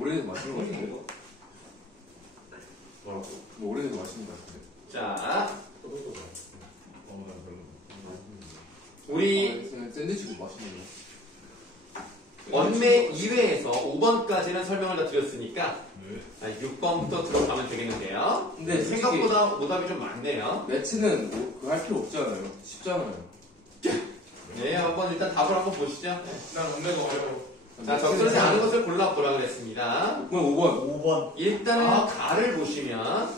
오래돼서 맛있는 거 같은데? 뭐라고? 뭐 오래돼서 맛있는 거 같은데? 자, 난 별로. 우리 샌드위치도 맛있는 거. 원매 2회에서 5번까지는 설명을 다 드렸으니까 네. 6번부터 들어가면 되겠는데요. 근데 생각보다 오답이 좀 많네요. 매치는 그거 할 필요 없잖아요. 쉽잖아요. 네, 한번 일단 답을 한번 보시죠. 난 원래가 어려워. 자, 적절하지 않은 것을 골라보라 그랬습니다. 그럼 5번. 5번. 일단은 가를 보시면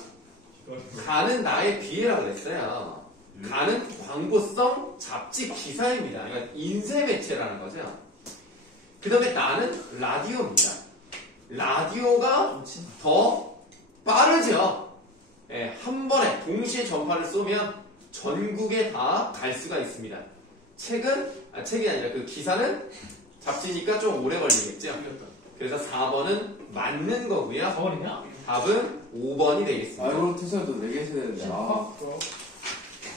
가는 나의 비애라 그랬어요. 가는 광고성 잡지 기사입니다. 그러니까 인쇄 매체라는 거죠. 그 다음에 나는 라디오입니다. 라디오가 더 빠르죠. 예, 한 번에 동시에 전파를 쏘면 전국에 다 갈 수가 있습니다. 책이 아니라 그 기사는 잡지니까 좀 오래 걸리겠죠. 그래서 4번은 맞는 거고요. 4번이냐? 답은 5번이 되겠습니다. 아, 그럼 태선이도 4개 했어야 되는데. 아,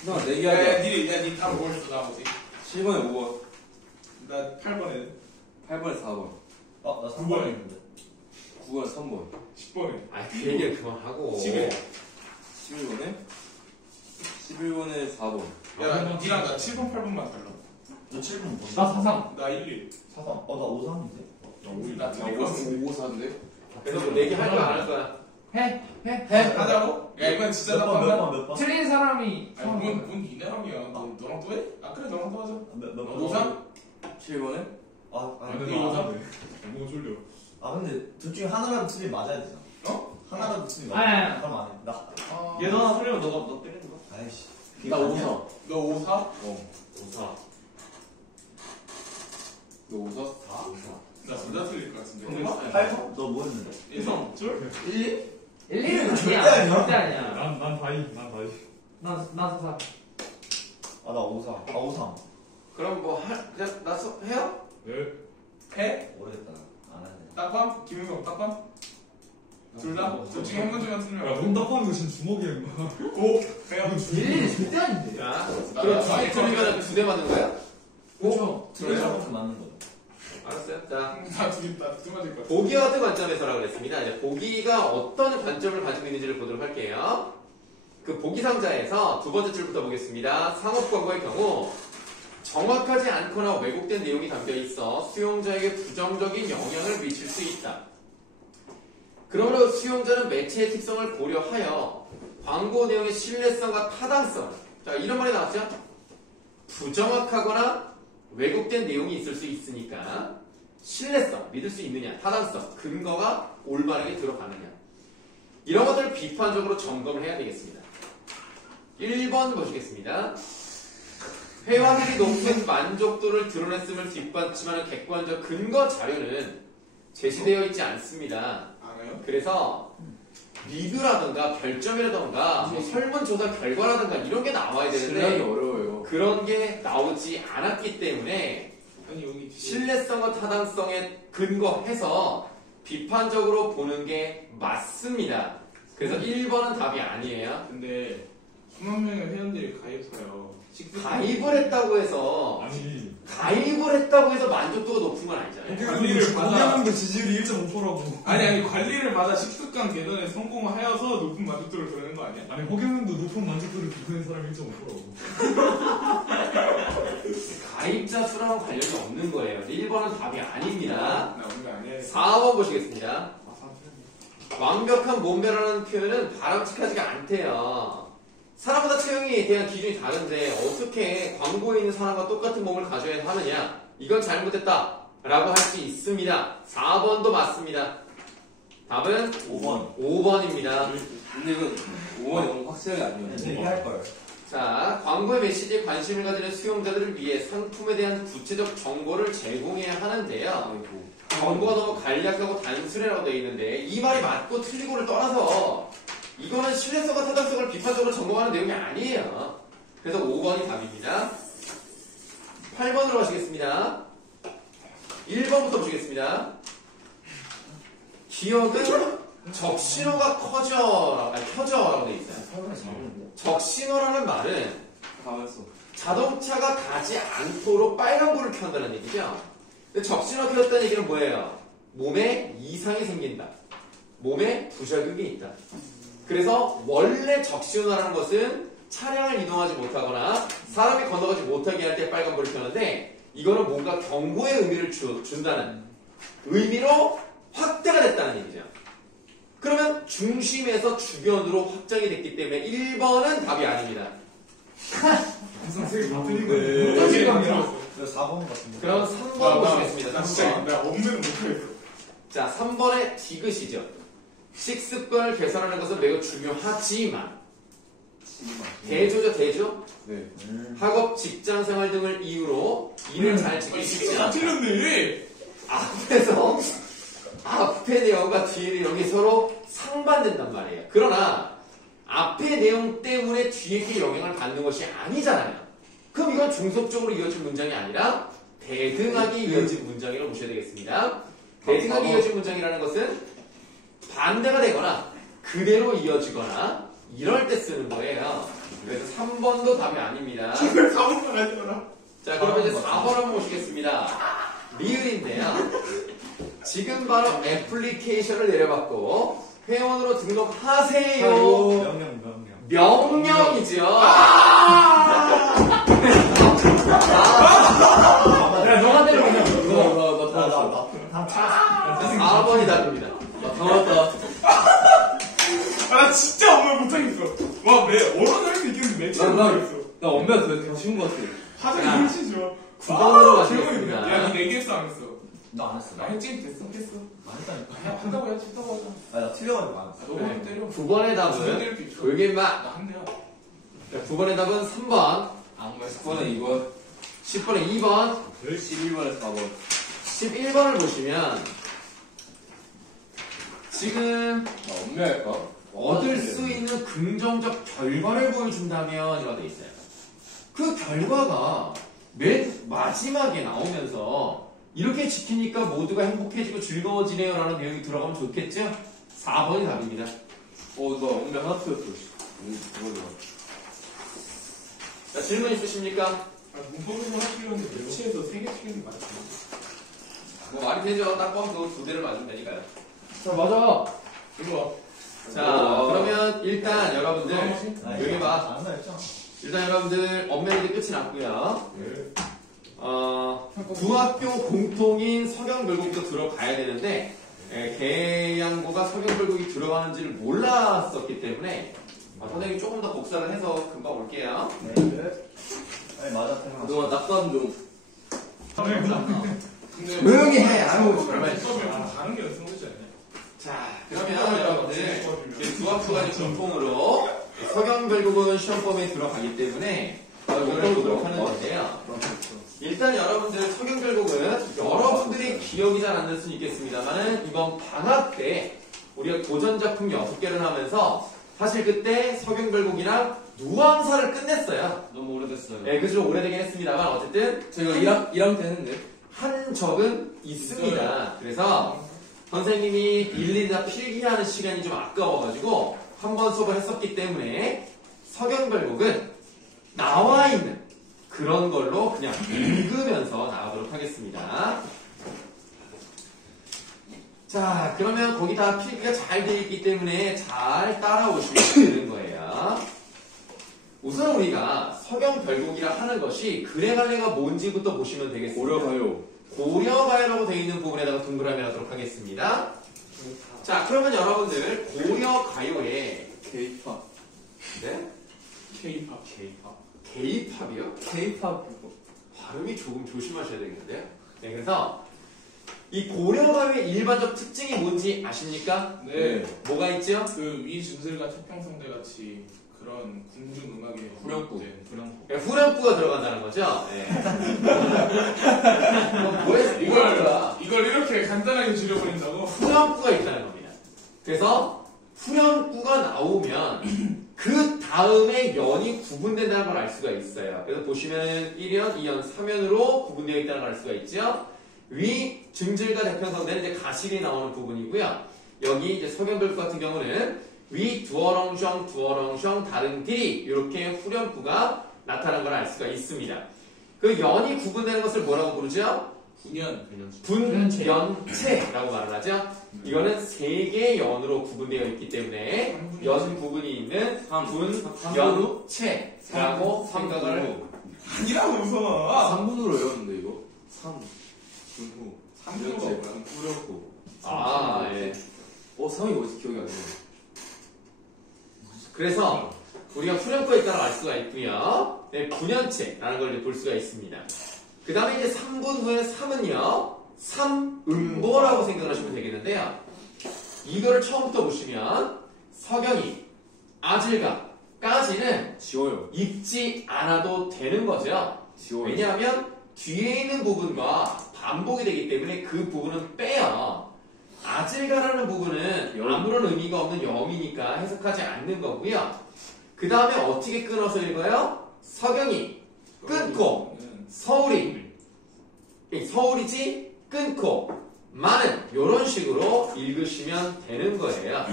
나 4개 야, 하자. 니 답을 뭘 써, 나머지? 7번에 5번. 나 8번에. 8번에 4번. 나 3번 했는데. 9번에 3번. 10번에. 아, 그 얘기를 그만하고. 11. 11번에? 11번에 4번. 야, 니랑 나 7번, 8번만 달라. 너 7번 뭐? 나 4. 나 1. 4번. 나 5,3인데? 나 나 틀릴 것 같은데. 5, 4인데? 그래서 뭐 내기 할 거야, 안 할 거야? 해. 하자고? 야, 이건 진짜 몇 번, 몇 답답하다. 번, 몇 번? 틀린 사람이 아니, 뭔 이내랑이야. 너랑 또 해? 아, 그래, 너랑 또 하자. 몇 너 번? 5, 7번에? 아니, 네, 오사? 너무 졸려. 근데 둘 중에 하나라도 틀리면 맞아야 되잖아. 하나라도 틀리면 아니, 맞아. 아니. 그럼 안 해. 나. 얘 하나 틀리면 너 때리는 거야? 아이씨. 나 5, 4. 너 5, 4? 어. 5사. 너 5, 4? 4. 나 둘 다 틀릴 것 같은데. 정말? 8번? 너 뭐 했는데? 1번. 줄? 1, 2? 1, 2는 절대 아니야. 아니야. 절대 아니야. 난 다이. 나 4. 나 5, 4. 5, 3. 그럼 뭐, 그냥 해요? 네. 해? 오래됐다. 안 하네. 딱밤? 김은경 딱밤? 둘 다? 둘 중에 한 번쯤만 틀리면. 야, 돈 답하는 거 지금 주먹이야, 임마. 고! 해요. 1, 2는 절대 아닌데. 자, 나- 그럼 나- 두개 틀리면 2대 맞는 거야? 그렇죠. 틀리면 그 맞는 거야. 알았어요. 자, 나 둘이 맞을 것 같아. 보기와 같은 관점에서라고 그랬습니다. 이제 보기가 어떤 관점을 가지고 있는지를 보도록 할게요. 그 보기 상자에서 두 번째 줄부터 보겠습니다. 상업 광고의 경우 정확하지 않거나 왜곡된 내용이 담겨 있어 수용자에게 부정적인 영향을 미칠 수 있다. 그러므로 수용자는 매체의 특성을 고려하여 광고 내용의 신뢰성과 타당성, 자 이런 말이 나왔죠? 부정확하거나 왜곡된 내용이 있을 수 있으니까 신뢰성, 믿을 수 있느냐, 타당성, 근거가 올바르게 들어가느냐 이런 것들을 비판적으로 점검을 해야 되겠습니다. 1번 보시겠습니다. 회화력이 높은 만족도를 드러냈음을 뒷받침하는 객관적 근거 자료는 제시되어 있지 않습니다. 안 해요? 그래서 리뷰라든가 별점이라든가 뭐 설문조사 결과라든가 이런 게 나와야 신뢰하기 되는데 어려워요. 그런 게 나오지 않았기 때문에 아니, 여기. 신뢰성과 타당성에 근거해서 비판적으로 보는 게 맞습니다. 그래서 1번은 답이 아니에요. 근데 수만 명의 회원들이 가입해요. 가입을 했다고 해서 아니. 가입을 했다고 해서 만족도가 높은 건 아니잖아요. 관리를 받아. 공개하는데 지지율이 1.5%라고. 아니 관리를 받아 식습관 개선에 성공하여서 높은 만족도를 드러낸 거 아니야? 아니, 허경영도 높은 만족도를 기르는 사람이 1.5%라고. 가입자 수랑은 관련이 없는 거예요. 1번은 답이 아닙니다. 나 오늘 아니야. 4번 보시겠습니다. 완벽한 몸매라는 표현은 바람직하지가 않대요. 사람마다 체형에 대한 기준이 다른데 어떻게 광고에 있는 사람과 똑같은 몸을 가져야 하느냐? 이건 잘못됐다 라고 할 수 있습니다. 4번도 맞습니다. 답은 5번. 5번입니다. 근데 이건 5번이 너무 확실하게 아니에요. 얘기할걸. 자, 광고의 메시지에 관심을 가지는 수용자들을 위해 상품에 대한 구체적 정보를 제공해야 하는데요. 아이고. 정보가 너무 간략하고 단순해라고 되어 있는데 이 말이 맞고 틀리고를 떠나서 이거는 신뢰성과 타당성을 비판적으로 점검하는 내용이 아니에요. 그래서 5번이 답입니다. 8번으로 가시겠습니다. 1번부터 보시겠습니다. 기억은 적신호가 켜져라고 되어 있어요. 8번에 4번인데? 적신호라는 말은 가만있어. 자동차가 가지 않도록 빨간불을 켠다는 얘기죠. 근데 적신호 켰다는 얘기는 뭐예요? 몸에 이상이 생긴다. 몸에 부작용이 있다. 그래서 원래 적시운하라는 것은 차량을 이동하지 못하거나 사람이 건너가지 못하게 할 때 빨간불을 켜는데 이거는 뭔가 경고의 의미를 준다는 의미로 확대가 됐다는 얘기죠. 그러면 중심에서 주변으로 확장이 됐기 때문에 1번은 답이 아닙니다. 항상 색이 다 틀린 네. 거예요. 색감이야. 4번 같은데. 그럼 3번 보시겠습니다. 나 3번. 진짜 내가 없는 못하겠어. 자, 3번의 디귿이죠. 식습관을 개선하는 것은 매우 중요하지만 대조죠, 대조. 네. 학업, 직장 생활 등을 이유로 일을 잘 지킬 수 있지 다 않다. 틀렸네. 앞에서 앞의 내용과 뒤의 내용이 서로 상반된단 말이에요. 그러나 앞의 내용 때문에 뒤에 게 영향을 받는 것이 아니잖아요. 그럼 이건 중속적으로 이어진 문장이 아니라 대등하게 이어진 문장이라고 보셔야 되겠습니다. 대등하게 이어진 문장이라는 것은 반대가 되거나 그대로 이어지거나 이럴 때 쓰는 거예요. 그래서 3번도 답이 아닙니다. 왜 4번만 하지 마라. 자, 그럼 이제 4번 한번 보시겠습니다. 리을인데요. 지금 바로 애플리케이션을 내려받고 회원으로 등록하세요. 명령이죠. 야, 너가 때려봤냐? 다 찾았어. 4번이 답입니다. 나왔다. 나 진짜 엄마 못하겠어. 와, 매 어른 할수 있겠는데 매치 못하겠어. 나 엄마한테 더 쉬운 것 같아. 화장이 훨씬 좋아. 9번으로 재밌는데. 가시겠습니다. 야, 니 4개 했어 안 했어? 나 안 했어. 나 했지? 됐어? 했어? 안 했다니까. 야, 한다고 해야지. 했다고 하자. 아니, 나 틀려가지고 안 했어. 너만 때려. 9번의 답은 조용히 마. 나 한 대야. 9번의 답은 3번, 안 가. 10번에 2번, 10번에 2번, 11번에 4번. 11번을 보시면 지금 엄마 할까? 얻을 수 있는 긍정적 결과를 보여준다면 이라고 돼 있어요. 그 결과가 맨 마지막에 나오면서 이렇게 지키니까 모두가 행복해지고 즐거워지네요 라는 내용이 들어가면 좋겠죠? 4번이 답입니다. 나 엄마 하나 틀렸어. 그거죠. 자, 질문 있으십니까? 아, 문법에서 하나 틀렸는데 매치에서 3개 틀리는 거 맞지? 뭐 말이 되죠. 딱 보면 그거 2대를 맞으면 되니까요. 자, 맞아. 이거 자, 그러면 일단 여러분들 여기 봐. 안 나였잖아. 일단 여러분들 엄매일이 끝이 났고요. 두 학교 공통인 서경별곡도 들어가야 되는데 계양고가 서경별곡이 들어가는지를 몰랐었기 때문에 선생님이 조금 더 복사를 해서 금방 올게요. 네. 아니, 맞아. 너 낙담 좀. 근데 조용히 해. 아유, 수업이랑 좀 다른 게 연습 오지 않냐? 자, 그러면 여러분들 두 학교가 이제 공통으로 서경별곡은 시험범위에 들어가기 때문에 이걸 보도록 하는 건데요. 일단 여러분들 서경별곡은 여러분들이 기억이 잘 안 날 수는 있겠습니다만 이번 방학 때 우리가 고전작품 6개를 하면서 사실 그때 서경별곡이랑 누앙사를 끝냈어요. 너무 오래됐어요. 네, 그죠. 오래되긴 했습니다만 어쨌든 제가 1학 되는데. 한 적은 있습니다. 그래서 선생님이 일일이 다 필기하는 시간이 좀 아까워가지고 한 번 수업을 했었기 때문에 서경별곡은 나와 있는 그런 걸로 그냥 읽으면서 나가도록 하겠습니다. 자, 그러면 거기 다 필기가 잘 되어 있기 때문에 잘 따라오시면 되는 거예요. 우선 우리가 서경별곡이라 하는 것이 그래갈래가 뭔지부터 보시면 되겠습니다. 고려가요. 고려가요라고 되어 있는 부분에다가 동그라미 하도록 하겠습니다. 자, 그러면 여러분들 고려가요에 K-팝. 네? K-팝. K-팝이요? K-팝 그거. 발음이 조금 조심하셔야 되겠는데요. 네, 그래서 이 고려가요의 일반적 특징이 뭔지 아십니까? 네. 뭐가 있죠? 그 위중슬과 태평성대 같이 그런 궁중 음악의 후렴구. 네, 후렴구가 들어간다는 거죠. 네. 뭐야? 이걸 이렇게 간단하게 줄여버린다고? 후렴구가 있다는 겁니다. 그래서 후렴구가 나오면 그 다음에 연이 구분된다는 걸 알 수가 있어요. 그래서 보시면 1연, 2연, 3연으로 구분되어 있다는 걸 알 수가 있죠. 위, 증질과 대평성대는 이제 가실이 나오는 부분이고요. 여기 이제 서경별곡 같은 경우는 위, 두어렁숑, 다른 띠 이렇게 후렴구가 나타나는 걸 알 수가 있습니다. 그 연이 구분되는 것을 뭐라고 부르죠? 분연체라고 말을 하죠. 이거는 세 개의 연으로 구분되어 있기 때문에 연 부분이 있는 분연체라고 생각을 아니라고 우선아. 3분으로 외웠는데 이거? 3 분후 3분으로 후렴구 예. 3이 어디서 기억이 안 나요? 그래서 우리가 후렴구에 따라 알 수가 있고요. 네, 분연체라는 걸 볼 수가 있습니다. 그 다음에 이제 3분 후에 3은요, 3음보라고 생각을 하시면 되겠는데요. 이거를 처음부터 보시면 서경이, 아질가까지는 지워요. 읽지 않아도 되는 거죠. 지워요. 왜냐하면 뒤에 있는 부분과 반복이 되기 때문에 그 부분은 빼요. 아질가라는 부분은 아무런 의미가 없는 영이니까 해석하지 않는 거고요. 그 다음에 어떻게 끊어서 읽어요? 서경이 끊고 서울이지 끊고 많은 이런 식으로 읽으시면 되는 거예요.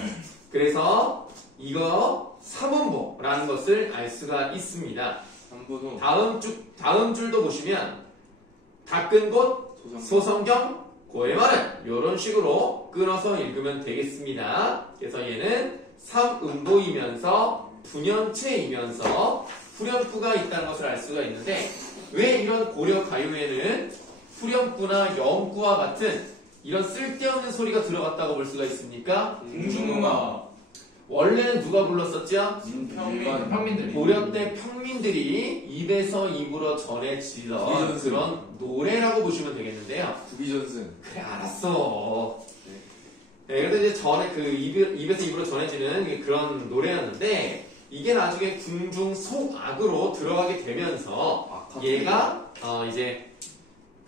그래서 이거 삼음보라는 것을 알 수가 있습니다. 3분 후 다음 줄도 보시면 닦은 곳 소성경 고의 말은 이런 식으로 끊어서 읽으면 되겠습니다. 그래서 얘는 삼음보이면서 분연체이면서 후렴구가 있다는 것을 알 수가 있는데 왜 이런 고려 가요에는 후렴구나 영구와 같은 이런 쓸데없는 소리가 들어갔다고 볼 수가 있습니까? 공중음악. 원래는 누가 불렀었죠? 평민들이. 고려 때 평민들이 입에서 입으로 전해지던 구비전승. 그런 노래라고 보시면 되겠는데요. 구비전승. 그래 알았어. 네, 그래서 이제 전에 그 입에서 입으로 전해지는 그런 노래였는데 이게 나중에 궁중송악으로 들어가게 되면서 얘가 이제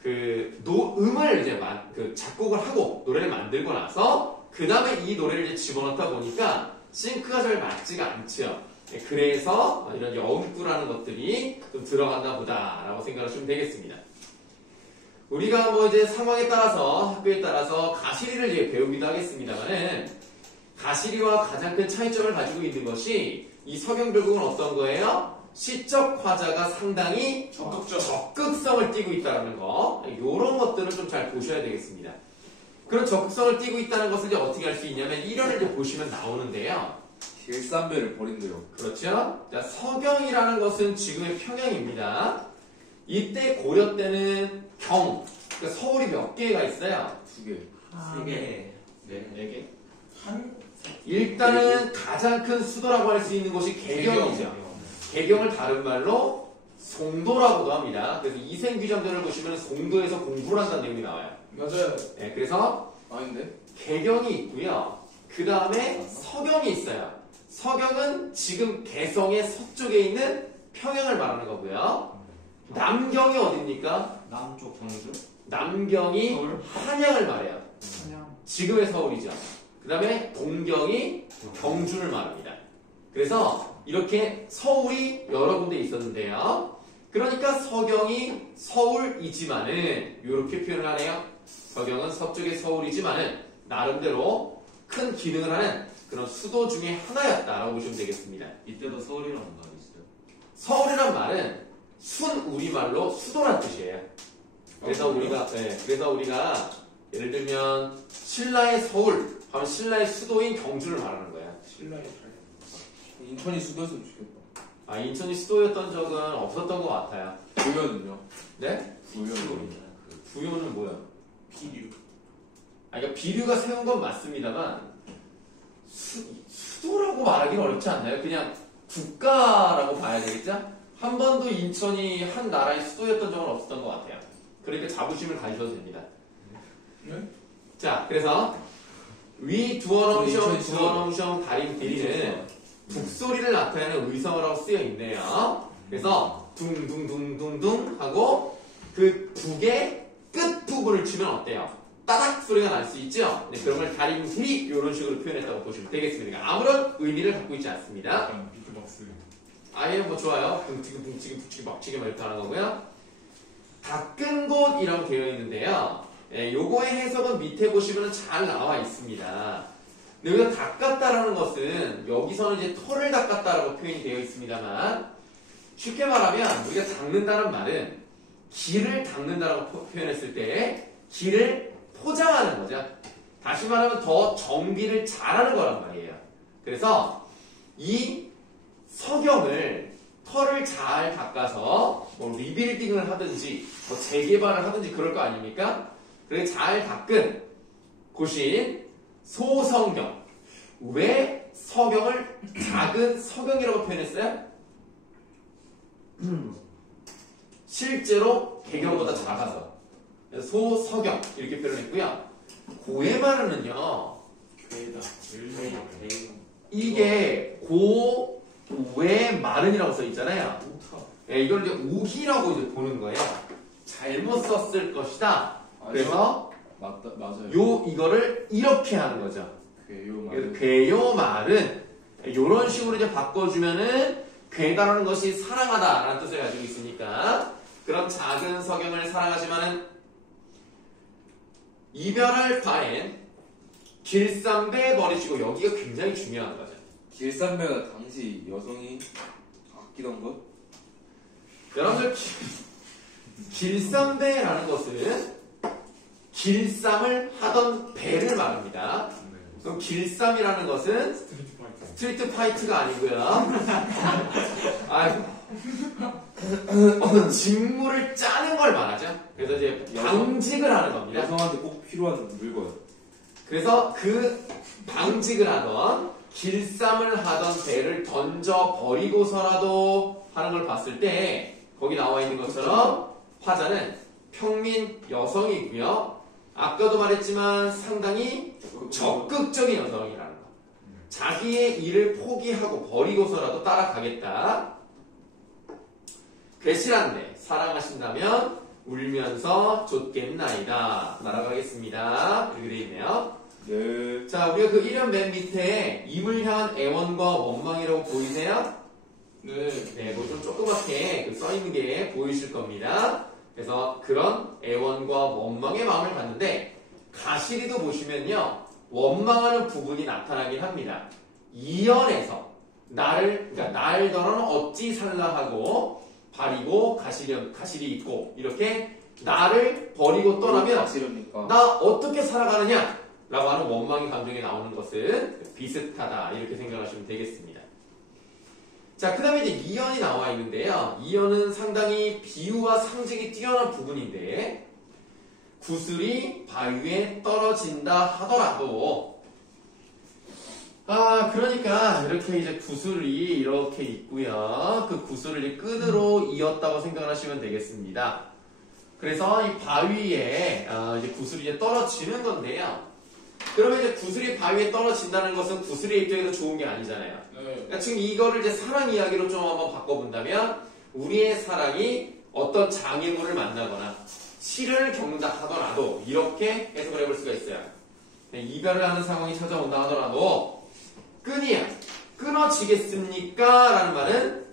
그 음을 이제 그 작곡을 하고 노래를 만들고 나서 그 다음에 이 노래를 이제 집어넣다 보니까 싱크가 잘 맞지가 않죠. 네, 그래서 이런 여음구라는 것들이 좀 들어갔나 보다라고 생각하시면 되겠습니다. 우리가 뭐 이제 상황에 따라서 학교에 따라서 가시리를 이제 배우기도 하겠습니다만은 가시리와 가장 큰 차이점을 가지고 있는 것이 이 서경별곡은 어떤 거예요? 시적 화자가 상당히 적극성을 띠고 있다는 거, 이런 것들을 좀 잘 보셔야 되겠습니다. 그런 적극성을 띠고 있다는 것을 이제 어떻게 할 수 있냐면 1연을 이제 보시면 나오는데요. 일삼배를 버린대요. 그렇죠? 자, 서경이라는 것은 지금의 평양입니다. 이때 고려 때는 그러니까 서울이 몇 개가 있어요? 2개. 3개. 4개? 한 일단은 가장 큰 수도라고 할 수 있는 곳이 개경이죠. 개경을 다른 말로 송도라고도 합니다. 그래서 이생규정전을 보시면 송도에서 공부를 한다는 내용이 나와요. 맞아요. 네, 그래서 아닌데? 개경이 있고요. 그 다음에 서경이 있어요. 서경은 지금 개성의 서쪽에 있는 평양을 말하는 거고요. 남경이 어딥니까? 남쪽 경주. 남경이 한양을 말해요. 그냥 지금의 서울이죠. 그 다음에 동경이 경주를 말합니다. 그래서 이렇게 서울이 여러 군데 있었는데요. 그러니까 서경이 서울이지만은 이렇게 표현을 하네요. 서경은 서쪽의 서울이지만은 나름대로 큰 기능을 하는 그런 수도 중에 하나였다라고 보시면 되겠습니다. 이때도 서울이라는 말이 있어요. 서울이란 말은 순 우리말로 수도란 뜻이에요. 그래서 우리가 예를 들면 신라의 서울 하면 신라의 수도인 경주를 말하는 거야. 신라의 인천이 수도였으면 좋겠다. 아, 인천이 수도였던 적은 없었던 것 같아요. 부여는요? 네? 부여는 부여는 뭐야? 비류. 그러니까 비류가 세운 건 맞습니다만 수도라고 말하기는 어렵지 않나요? 그냥 국가라고 봐야 되겠죠? 한 번도 인천이 한 나라의 수도였던 적은 없었던 것 같아요. 그러니까 자부심을 가지셔도 됩니다. 네? 자, 그래서 위 두어렁숑 다림 디리는 북소리를 나타내는 의성어라고 쓰여 있네요. 그래서 둥둥둥둥둥 하고 그 북의 끝 부분을 치면 어때요? 따닥 소리가 날 수 있죠? 네, 그런 걸 다림 디리 이런 식으로 표현했다고 보시면 되겠습니다. 그러니까 아무런 의미를 갖고 있지 않습니다. 약간 비트박스. 아예 뭐 좋아요. 붕치기 막치기 막 이렇게 하는 거고요. 닦은 곳이라고 되어 있는데요. 예, 요거의 해석은 밑에 보시면 잘 나와 있습니다. 근데 여기서 닦았다라는 것은 여기서는 이제 털을 닦았다라고 표현이 되어 있습니다만 쉽게 말하면 우리가 닦는다는 말은 길을 닦는다라고 표현했을 때 길을 포장하는 거죠. 다시 말하면 더 정비를 잘하는 거란 말이에요. 그래서 이 석영을 털을 잘 닦아서 뭐 리빌딩을 하든지 뭐 재개발을 하든지 그럴 거 아닙니까? 그렇게 잘 닦은 곳인 소성경. 왜 석영을 작은 석영이라고 표현했어요? 실제로 개경보다 작아서 소석영 이렇게 표현했고요. 고해마르는요. 괴다. 이게 고외마른이라고 써 있잖아요. 예, 이걸 이제 우기라고 이제 보는 거예요. 잘못 썼을 것이다. 그래서 맞다, 맞아요. 이거를 이렇게 하는 거죠. 괴요 그래서 말. 괴요 말은 이런 식으로 이제 바꿔주면은 괴다라는 것이 사랑하다라는 뜻을 가지고 있으니까 그런 작은 석영을 사랑하지만은 이별할 바엔 길쌈배 버리시고 여기가 굉장히 중요한 거죠. 길쌈배가 당시 여성이 아끼던 것? 여러분들 길쌈배라는 것은 길쌈을 하던 배를 말합니다. 그럼 길쌈이라는 것은 스트리트 파이트가 아니고요. 어떤 직무를 짜는 걸 말하죠. 그래서 이제 방직을 하는 겁니다. 여성한테 꼭 필요한 물건. 그래서 그 방직을 하던 길쌈을 하던 배를 던져 버리고서라도 하는 걸 봤을 때 거기 나와 있는 것처럼 화자는 평민 여성이고요. 아까도 말했지만 상당히 적극적인 여성이라는 거. 자기의 일을 포기하고 버리고서라도 따라가겠다. 괴실한데 사랑하신다면 울면서 좇겠나이다. 날아가겠습니다. 이렇게 되어 있네요. 네. 자, 우리가 그 1연 맨 밑에 임을 향한 애원과 원망이라고 보이세요? 네. 네, 뭐 좀 조그맣게 써 있는 게 보이실 겁니다. 그래서 그런 애원과 원망의 마음을 갖는데 가시리도 보시면요. 원망하는 부분이 나타나긴 합니다. 이연에서 그러니까 날 너는 어찌 살라 하고 바리고 가시리 있고 이렇게 나를 버리고 떠나면 가시려니까. 나 어떻게 살아가느냐 라고 하는 원망의 감정이 나오는 것은 비슷하다 이렇게 생각하시면 되겠습니다. 자, 그 다음에 이제 이연이 나와 있는데요. 이연은 상당히 비유와 상징이 뛰어난 부분인데 구슬이 바위에 떨어진다 하더라도 그러니까 이렇게 이제 구슬이 이렇게 있고요. 그 구슬을 이제 끈으로 이었다고 생각을 하시면 되겠습니다. 그래서 이 바위에 이제 구슬이 이제 떨어지는 건데요. 그러면 이제 구슬이 바위에 떨어진다는 것은 구슬의 입장에서 좋은 게 아니잖아요. 그러니까 지금 이거를 이제 사랑 이야기로 좀 한번 바꿔본다면 우리의 사랑이 어떤 장애물을 만나거나 시련을 겪는다 하더라도 이렇게 해석을 해볼 수가 있어요. 이별을 하는 상황이 찾아온다 하더라도 끈이야. 끊어지겠습니까? 라는 말은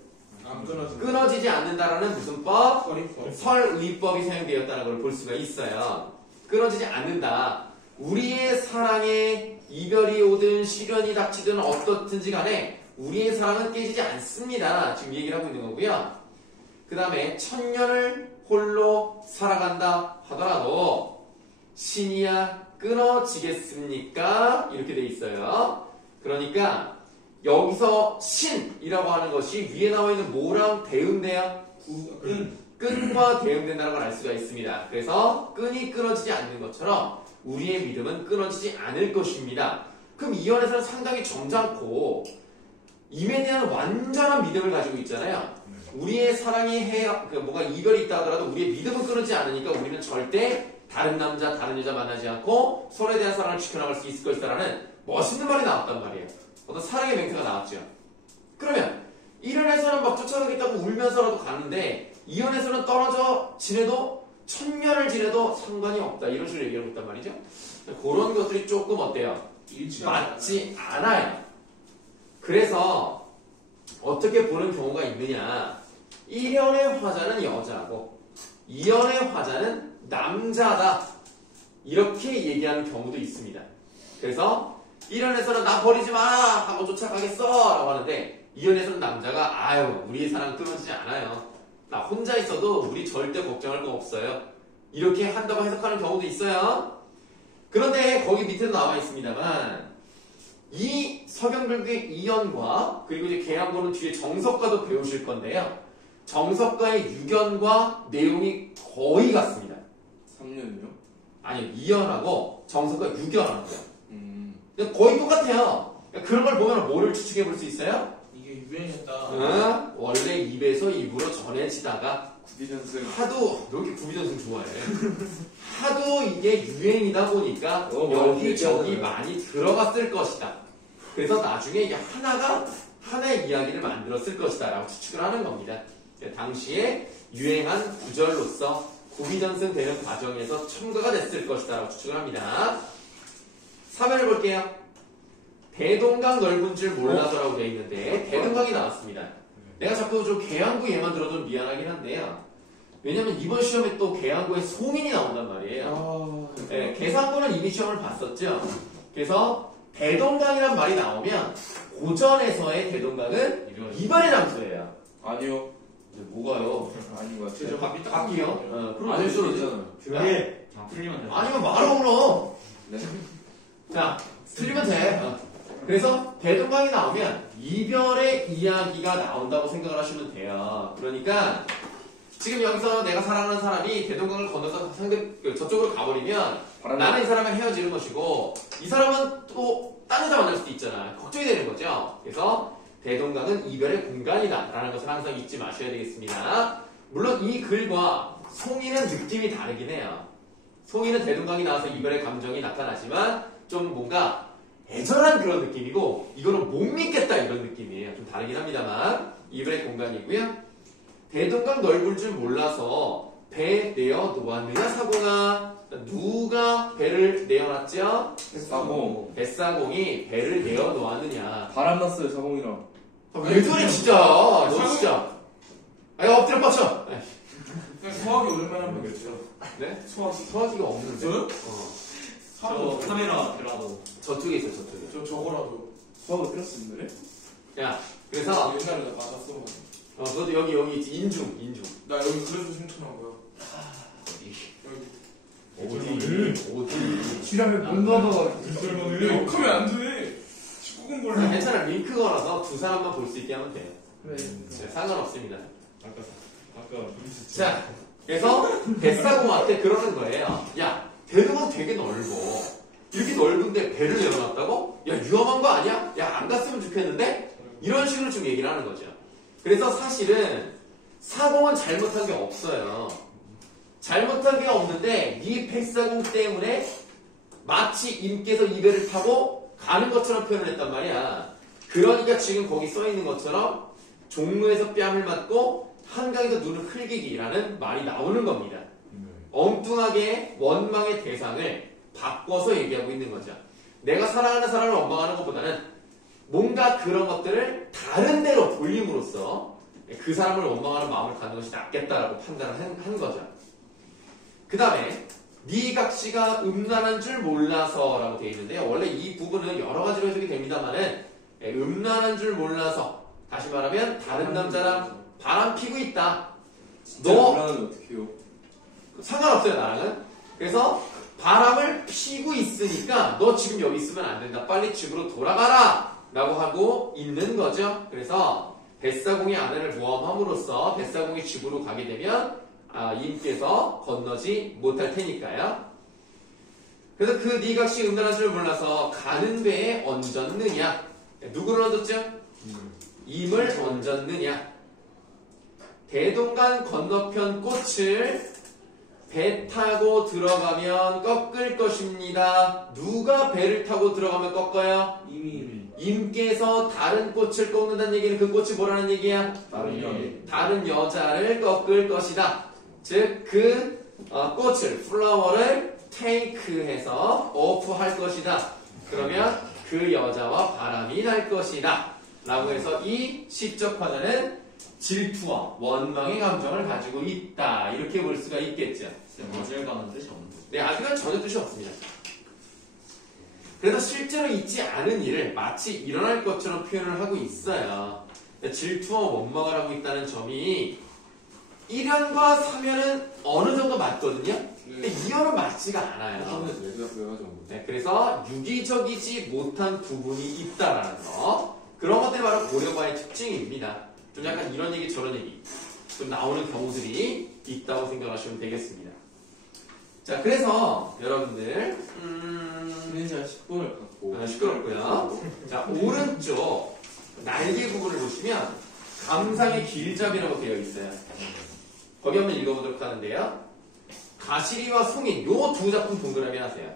안 끊어진다. 끊어지지 않는다라는 무슨 법? 서리법. 설의법이 사용되었다는 걸 볼 수가 있어요. 끊어지지 않는다. 우리의 사랑에 이별이 오든 시련이 닥치든 어떻든지 간에 우리의 사랑은 깨지지 않습니다. 지금 얘기를 하고 있는 거고요. 그 다음에 천년을 홀로 살아간다 하더라도 신이야 끊어지겠습니까? 이렇게 돼 있어요. 그러니까 여기서 신이라고 하는 것이 위에 나와 있는 뭐랑 대응돼요? 끈과 대응된다는 걸 알 수가 있습니다. 그래서 끈이 끊어지지 않는 것처럼 우리의 믿음은 끊어지지 않을 것입니다. 그럼 이연에서는 상당히 점잖고 임에 대한 완전한 믿음을 가지고 있잖아요. 우리의 사랑이 뭔가 이별이 있다 하더라도 우리의 믿음은 끊어지지 않으니까 우리는 절대 다른 남자, 다른 여자 만나지 않고 서로에 대한 사랑을 지켜나갈 수 있을 것이다라는 멋있는 말이 나왔단 말이에요. 어떤 사랑의 맹세가 나왔죠. 그러면 1연에서는 막 쫓아가겠다고 울면서라도 가는데 2연에서는 떨어져 지내도 천년을 지내도 상관이 없다. 이런 식으로 얘기하고 있단 말이죠. 그런 것들이 조금 어때요? 맞지 않아요. 그래서 어떻게 보는 경우가 있느냐. 1연의 화자는 여자고 2연의 화자는 남자다. 이렇게 얘기하는 경우도 있습니다. 그래서 1연에서는 나 버리지 마라 하고 쫓아가겠어 라고 하는데 2연에서는 남자가 우리의 사랑은 끊어지지 않아요. 나 혼자 있어도 우리 절대 걱정할 거 없어요. 이렇게 한다고 해석하는 경우도 있어요. 그런데 거기 밑에도 나와 있습니다만 이 서경글의 이연과 그리고 이제 계양고는 뒤에 정석과도 배우실 건데요. 정석과의 유견과 내용이 거의 같습니다. 3년이요? 아니요, 이연하고 정석과 유견하고요. 거의 똑같아요. 그러니까 그런 걸 보면 뭐를 추측해 볼 수 있어요? 이게 유행했다. 원래 입에서 입으로 전해지다가 구비전승. 하도 너 이렇게 구비전승 좋아해. 하도 이게 유행이다 보니까 멀리 여기저기 얘기하잖아요. 많이 들어갔을 것이다. 그래서 나중에 이게 하나의 이야기를 만들었을 것이다 라고 추측을 하는 겁니다. 당시에 유행한 구절로서 구비전승 되는 과정에서 첨가가 됐을 것이다 라고 추측을 합니다. 3회를 볼게요. 대동강 넓은 줄 몰라서라고 되어 있는데 대동강이 나왔습니다. 내가 자꾸 좀 계양구 얘만 들어도 미안하긴 한데요. 왜냐면 이번 시험에 또 계양구에 송인이 나온단 말이에요. 네, 계산구는 이미 시험을 봤었죠. 그래서 대동강이란 말이 나오면 고전에서의 대동강은 이변의 장소예요. 아니요. 뭐가요? 아닌 것 저 같아요. 바뀌요? 아닐 수도 있잖아요. 그게 다 풀리면 돼. 아니면 말어 그럼. 네. 자, 틀리면 돼. 그래서 대동강이 나오면 이별의 이야기가 나온다고 생각을 하시면 돼요. 그러니까 지금 여기서 내가 사랑하는 사람이 대동강을 건너서 저쪽으로 가버리면 나는 이 사람과 헤어지는 것이고 이 사람은 또 딴 여자 만날 수도 있잖아. 걱정이 되는 거죠. 그래서 대동강은 이별의 공간이다 라는 것을 항상 잊지 마셔야 되겠습니다. 물론 이 글과 송이는 느낌이 다르긴 해요. 송이는 대동강이 나와서 이별의 감정이 나타나지만 좀 뭔가 애절한 그런 느낌이고 이거는 못 믿겠다 이런 느낌이에요. 좀 다르긴 합니다만 이별의 공간이고요. 대동강 넓을 줄 몰라서 배 내어 놓았느냐 사공아. 누가 배를 내어놨죠? 사공. 뱃사공이 배를 내어 놓았느냐. 바람났어요, 사공이랑. 왜 저래 진짜. 너 진짜. 아니 엎드려 뻗쳐. 그냥 소화기 오랜만에 한번 겠죠. 네? 소화기. 소화기가 없는데. 저요? 어. 저 카메라 들어가도 저쪽에 있어 저쪽에. 저거라도. 수학을 틀렸었는데? 야 그래서 옛날에 나 맞았어. 너도 여기 있지 인중. 나 여기 그래서 신청하고요. 어디? 시간을 못 넣어서 왜 욕하면 안 돼. 19금 걸려. 괜찮아 링크 걸어서 두 사람만 볼 수 있게 하면 돼요. 그래. 네, 상관없습니다. 아까 자, 그래서 뱃사공한테 그러는 거예요. 야, 대동은 되게 넓어. 이렇게 넓은데 배를 내어놨다고? 야, 위험한 거 아니야? 야, 안 갔으면 좋겠는데? 이런 식으로 좀 얘기를 하는 거죠. 그래서 사실은 사공은 잘못한 게 없어요. 잘못한 게 없는데 이 뱃사공 때문에 마치 임께서 이별을 타고 가는 것처럼 표현을 했단 말이야. 그러니까 지금 거기 써 있는 것처럼 종로에서 뺨을 맞고 한강에서 눈을 흘기기라는 말이 나오는 겁니다. 엉뚱하게 원망의 대상을 바꿔서 얘기하고 있는 거죠. 내가 사랑하는 사람을 원망하는 것보다는 뭔가 그런 것들을 다른 데로 돌림으로써 그 사람을 원망하는 마음을 갖는 것이 낫겠다라고 판단을 한 거죠. 그 다음에 니각시가 음란한 줄 몰라서 라고 되어 있는데요. 원래 이 부분은 여러 가지로 해석이 됩니다만은 음란한 줄 몰라서 다시 말하면 다른 남자랑 바람 피고 있다. 너 불안하면 어떡해요? 상관없어요 나랑은. 그래서 바람을 피고 있으니까 너 지금 여기 있으면 안 된다. 빨리 집으로 돌아가라 라고 하고 있는 거죠. 그래서 뱃사공의 아내를 모함함으로써 뱃사공이 집으로 가게 되면 임께서 건너지 못할 테니까요. 그래서 그 니각시 음란한 줄 몰라서 가는 배에 얹었느냐. 누구를 얹었죠? 임을 얹었느냐. 대동강 건너편 꽃을 배 타고 들어가면 꺾을 것입니다. 누가 배를 타고 들어가면 꺾어요? 임께서 다른 꽃을 꺾는다는 얘기는 그 꽃이 뭐라는 얘기야? 다른 여자를 꺾을 것이다. 즉 그 꽃을 플라워를 테이크해서 오프할 것이다. 그러면 그 여자와 바람이 날 것이다. 라고 해서 이 시적 화자는 질투와 원망의 감정을 가지고 있다. 이렇게 볼 수가 있겠죠. 맞을까는 뜻이 없는데. 네, 아직은 전혀 뜻이 없습니다. 그래서 실제로 있지 않은 일을 마치 일어날 것처럼 표현을 하고 있어요. 질투와 원망을 하고 있다는 점이 1연과 3연은 어느 정도 맞거든요? 근데 네. 2연은 맞지가 않아요. 처음에 왜가지고. 네, 그래서 유기적이지 못한 부분이 있다라는 거. 그런 것들이 바로 고려과의 특징입니다. 좀 약간 이런 얘기 저런 얘기 좀 나오는 경우들이 있다고 생각하시면 되겠습니다. 자, 그래서 여러분들 신인자 10분을 갖고. 시끄럽고요. 자, 오른쪽 날개 부분을 보시면 감상의 길잡이라고 되어 있어요. 거기 한번 읽어보도록 하는데요. 가시리와 송인 요 두 작품 동그라미 하세요.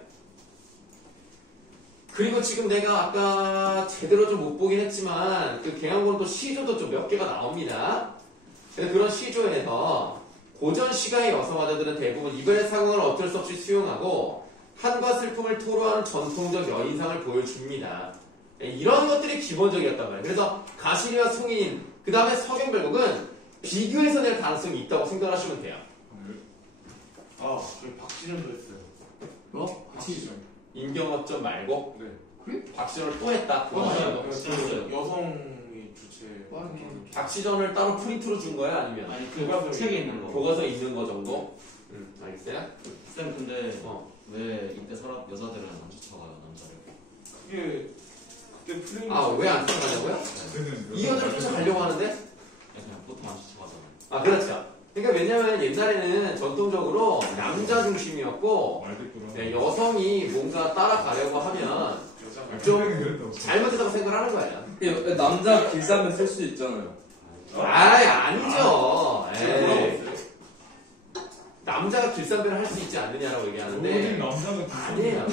그리고 지금 내가 아까 제대로 좀 못 보긴 했지만 그 경향본도 시조도 좀 몇 개가 나옵니다. 그런 시조에서 고전 시가의 여성화자들은 대부분 이별의 상황을 어쩔 수 없이 수용하고 한과 슬픔을 토로하는 전통적 여인상을 보여줍니다. 이런 것들이 기본적이었단 말이에요. 그래서 가시리와 송인 그 다음에 서경별곡은 비교해서 낼 가능성이 있다고 생각하시면 돼요. 아, 저희 박진현도 했어요. 뭐? 박진현. 인경어점 말고? 네. 그래? 박시전을 또 했다. 여성이 주체. 박시전을 따로 프린트로 준 거야? 아니면? 아니 그 교과서에 책에 있는 거. 교과서에 있는 거 정도? 알겠어요? 쌤 근데 어. 왜 이때 여자들은 안 쫓아가요 남자를? 그게 프레임. 아, 왜 안 쫓아가냐고요? 이 여자를 쫓아가려고 하는데? 그냥 보통 안 쫓아가잖아요. 아, 그렇죠. 그러니까 왜냐면 옛날에는 전통적으로 남자 중심이었고, 네, 여성이 뭔가 따라가려고 하면 좀 잘못했다고 생각을 하는 거예요. 남자 길쌈에 쓸 수 있잖아요. 아이, 아니죠. 에이. 뭐라고 남자가 길쌈배를 할 수 있지 않느냐라고 모든 얘기하는데, 남자가 아니에요.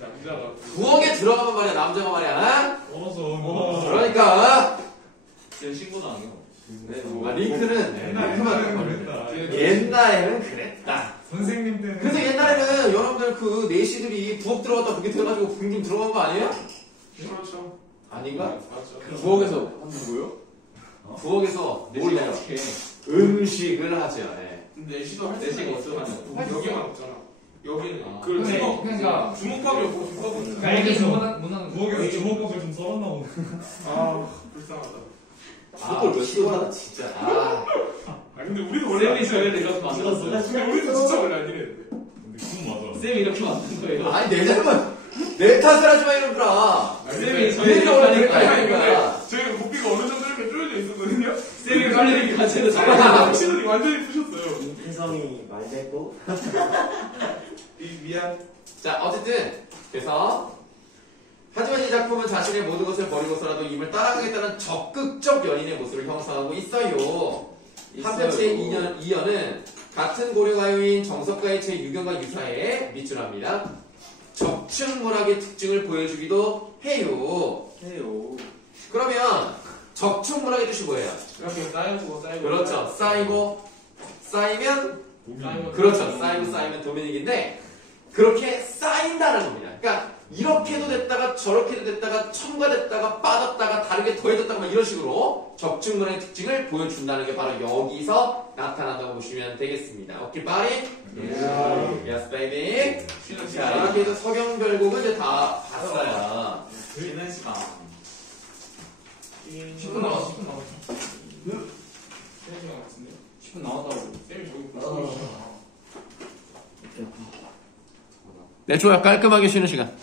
남자가. 부엌에 들어가면 말이야, 남자가 말이야. 어서 그러니까, 쌤 신고도 안 해요. 링크는 옛날에는 그랬다. 옛날에는 그랬다. 선생님 때는 그래서 옛날에는 여러분들 그 내시들이 부엌 들어갔다 그게 돼가지고 궁금 들어간 거 아니에요? 그렇죠. 아닌가? 맞죠. 부엌에서 하는 거요? 부엌에서 뭘 해요? 어떻게 해? 음식을 하죠. 예. 근데 내시도 할 내시가 수가 없어요. 있어. 여기만 없잖아. 여기는 아. 그 근데 주먹 그러니까 주먹밥이 없고 국밥은 있잖아. 그러니까 애기 문화는 부엌에서 주먹밥을 좀 썰었나 보네. 아 불쌍하다. 그걸 왜 쏘나 진짜. 아, 아 근데 우리도 원래 쌤이 저희를 이렇게 만들었어요. 근데 우리도 진짜 원래 안 이랬는데. 근데 그건 맞아. 쌤이 이렇게 만든 거예요. 아니 내 잘못. 내 탓을 하지 마 이놈들아. 쌤이 저희들이 원래 그랬다 이거야. 저희가 고삐가 어느 정도 이렇게 쪼여져 있었거든요. 쌤이 빨리니까 쟤는 당신들이 완전히 부셨어요. 인성이 말대고 미안. 자, 어쨌든 그래서 하지만 이 작품은 자신의 모든 것을 버리고서라도 임을 따라가겠다는 적극적 연인의 모습을 형성하고 있어요. 한편 제2연은 같은 고려가요인 정석가의 제6연과 유사해 밑줄합니다. 적층문학의 특징을 보여주기도 해요. 그러면 적층문학의 뜻이 뭐예요? 이렇게 쌓여주고 쌓이고. 그렇죠. 쌓이고 쌓이면 쌓이고. 그렇죠. 쌓이면 도면이긴데 그렇게 쌓인다는 겁니다. 그러니까 이렇게도 됐다가 저렇게도 됐다가 첨가됐다가 빠졌다가 다르게 더해졌다가 막 이런 식으로 적층문의 특징을 보여준다는 게 바로 여기서 나타난다고 보시면 되겠습니다. 오케이, 바리? Yes, baby. 자, 이렇게 해서 서경별곡을 이제 다 봤어요. 쉬는 시간. 10분 남았어. 10분 남았어. 3시간 같은데. 10분 남았다고. 쌤이 저기 보고 있어. 네, 좋아요. 깔끔하게 쉬는 시간.